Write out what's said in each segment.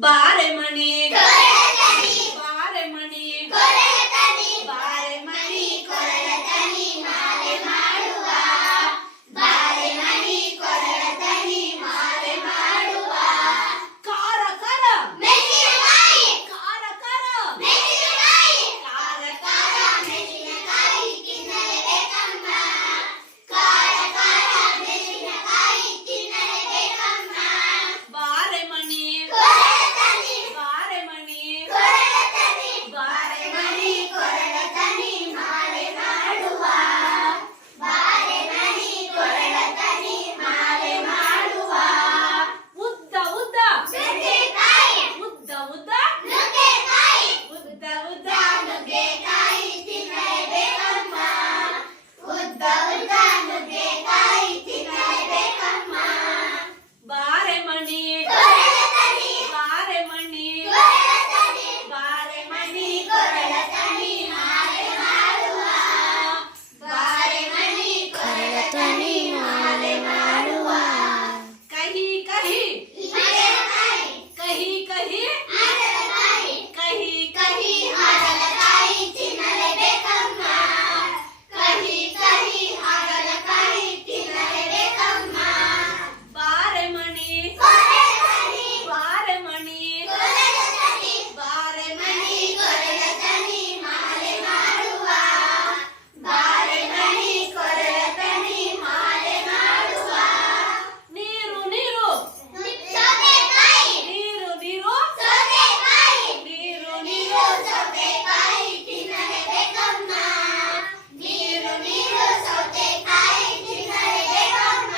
ಬಾರೆ ಮಣಿ ಬಾರೆ ಮಣಿ ಬಾರೆ ಮಣಿ ಕೊರಳತನಿ ಮಾಲೆ ಮಾಡುವ ಬಾರೆ ಮಣಿ ಕೊರಳತನಿ ಮಾಲೆ ಮಾಡುವ ಕಾರ ಕರ ಮೆಣಸಿನಕಾಯಿ ಕಾರ ಕರ ಮೆಣಸಿನಕಾಯಿ ಕಾರ ಕರ ಮೆಣಸಿನಕಾಯಿ ತಿನ್ನಲೇಬೇಕಮ್ಮ ಕಾರ ಕರ ಮೆಣಸಿನಕಾಯಿ ತಿನ್ನಲೇಬೇಕಮ್ಮ ಬಾರೆ ಮಣಿ ಬಾರೆ ಮಣಿ ಬಾರೆ ಮಣಿ ಕೊರಳತನಿ ಮಾಲೆ ಮಾಡುವ ಬಾರೆ ಮಣಿ ಕೊರಳತನಿ ಮಾಲೆ ಮಾಡುವ ಉದ್ದ ಉದ್ದ ನುಗ್ಗೆಕಾಯಿ ಉದ್ದ ಉದ್ದ ನುಗ್ಗೆಕಾಯಿ ಉದ್ದ ಉದ್ದ ನುಗ್ಗೆಕಾಯಿ ತಿನ್ನಲೇಬೇಕಮ್ಮ ಉದ್ದ ಉದ್ದ ನುಗ್ಗೆಕಾಯಿ ತಿನ್ನಲೇಬೇಕಮ್ಮ ಬಾರೆ ಮಣಿ ಬಾರೆ ಮಣಿ ಬಾರೆ ಮಣಿ ಕೊರಳತನಿ ಮಾಲೆ ಮಾಡುವ ಬಾರೆ ಮಣಿ ಕೊರಳತನಿ ಮಾಲೆ ಮಾಡುವ ಕಹಿ ಕಹಿ ಕಹಿ ಕಹಿ ಕಹಿ ಕಹಿ ಹಾಗಲಕಾಯಿ ತಿನ್ನಲೇಬೇಕಮ್ಮ ಕಹಿ ಕಹಿ ಹಾಗಲಕಾಯಿ ತಿನ್ನಲೇಬೇಕಮ್ಮ ಬಾರೆ ಮಣಿ ಬಾರೆ ಮಣಿ ಬಾರೆ ಮಣಿ ಕೊರಳತನಿ ಮಾಲೆ ಮಾಡುವ ಬಾರೆ ಮಣಿ ಕೊರಳತನಿ ಮಾಲೆ ಮಾಡುವ ನೀರು ನೀರು ನೀರು ನೀರು ನೀರು ನೀರು ಸೌತೆಕಾಯಿ ತಿನ್ನಲೇಬೇಕಮ್ಮ ನೀರು ನೀರು ಸೌತೆಕಾಯಿ ತಿನ್ನಲೇಬೇಕಮ್ಮ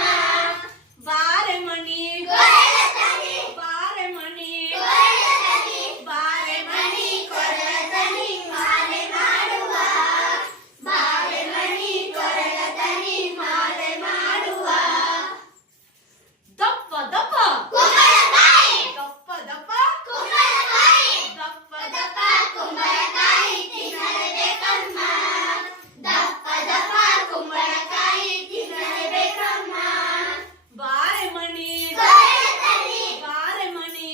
ಬಾರೆ ಮಣಿ ಬಾರೆ ಮಣಿ ಬಾರೆ ಮಣಿ ಕೊರಳತನಿ ಮಾಲೆ ಮಾಡುವ ಬಾರೆ ಮಣಿ ಕೊರಳತನಿ ಮಾಲೆ ಮಾಡುವ ದಪ್ಪ ದಪ್ಪ ದಪ್ಪ ದಪ್ಪ ದಪ್ಪ ದಪ್ಪ ಕುಂಬಳಕಾಯಿ ತಿನ್ನಲೇಬೇಕಮ್ಮ ದಪ್ಪ ದಪ್ಪ ಕುಂಬಳಕಾಯಿ ತಿನ್ನಲೇಬೇಕಮ್ಮ ಬಾರೆ ಮಣಿ ಬಾರೆ ಮಣಿ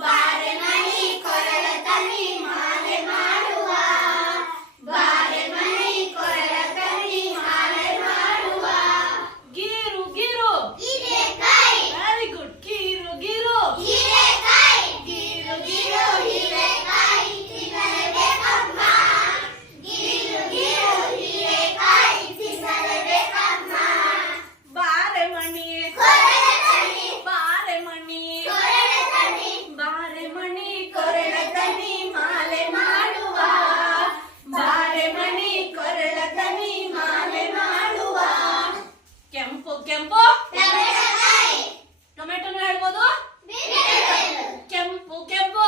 ಬಾರೆ ಮಣಿ ಕೊರಳತನಿ ಮಾಲೆ ಮಾಡುವ ಬಾರೆ ಮಣಿ ಕೊರಳತನಿ ಮಾಲೆ ಮಾಡುವ ಗೀರು ಗೀರು ವೆರಿ ಗುಡ್ ಗೀರು ಗೀರು ಗೀರು ಗೀರು ಹೀರೆಕಾಯಿ ತಿನ್ನಲೇಬೇಕಮ್ಮ ಗೀರು ಗೀರು ಹೀರೆಕಾಯಿ ತಿನ್ನಲೇಬೇಕಮ್ಮ ಬಾರೆ ಮಣಿ ಬಾರೆ ಮಣಿ ಬಾರೆ ಮಣಿ ಕೊರಳತನಿ ಮಾಲೆ ಮಾಡುವ ಬಾರೆ ಮಣಿ ಕೊರಳತನಿ ಮಾಲೆ ಮಾಡುವ ಕೆಂಪು ಕೆಂಪು ಟೊಮೆಟೊನು ಹೇಳ್ಬೋದು ಕೆಂಪು ಕೆಂಪು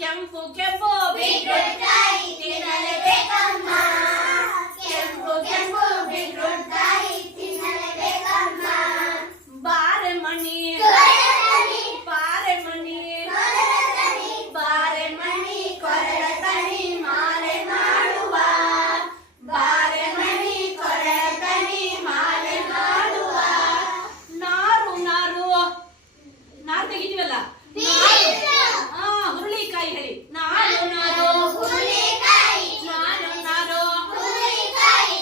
ಕೆಂಪು ಕೆಂಪು ಬೀಟ್ರೂಟ್ಕಾಯಿ ತಿನ್ನಲೇಬೇಕಮ್ಮ ಕೆಂಪು ಕೆಂಪು ಬೀಟ್ರೂಟ್ಕಾಯಿ ತಿನ್ನಲೇಬೇಕಮ್ಮ ಬಾರೆ ಮಣಿ ಬಾರೆ ಮಣಿ ಬಾರೆ ಮಣಿ ಕೊರಳತನಿ ಮಾಲೆ ಮಾಡುವ ಬಾರೆ ಮಣಿ ಕೊರಳತನಿ ಮಾಲೆ ಮಾಡುವ ನಾರು ನಾರು ನಾರು ತೆಗಿತೀವಲ್ಲ ಹುರುಳಿಕಾಯಿ ಹೇಳಿ ನಾರು ನಾರು ನಾರು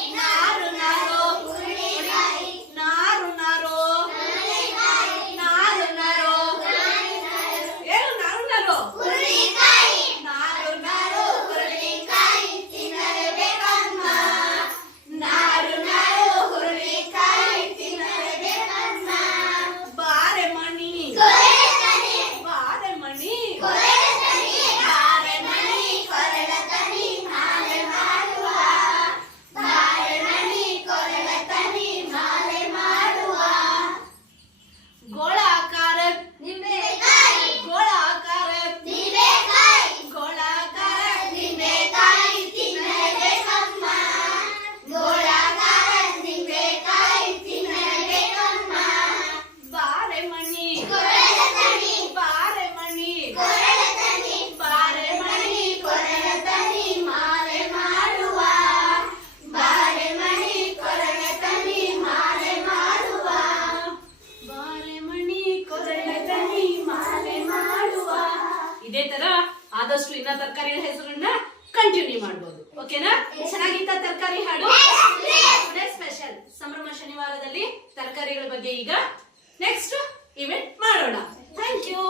ನಾರು ನಾರು ನಾರು ನಾರು ನಾರು ನಾರು ನಾರು ಏನು ನಾರು ನಾರು ನಾರು ನಾರು ಹುರುಳಿಕಾಯಿ ತಿನ್ನಲೇಬೇಕಮ್ಮ ನಾರು ನಾರು ಹುರುಳಿಕಾಯಿ ತಿನ್ನಲೇಬೇಕಮ್ಮ ಬಾರೆ ಮಣಿ ಬಾರೆ ಮಣಿ ಇದೇ ತರ ಆದಷ್ಟು ಇನ್ನ ತರಕಾರಿಗಳ ಹೆಸರನ್ನ ಕಂಟಿನ್ಯೂ ಮಾಡ್ಬೋದು. ಓಕೆನಾ? ಚೆನ್ನಾಗಿತ್ತ ತರಕಾರಿ ಹಾಡು? ಸ್ಪೆಷಲ್ ಸಂಭ್ರಮ ಶನಿವಾರದಲ್ಲಿ ತರಕಾರಿಗಳ ಬಗ್ಗೆ ಈಗ ನೆಕ್ಸ್ಟ್ ಇವೆಂಟ್ ಮಾಡೋಣ. Thank you.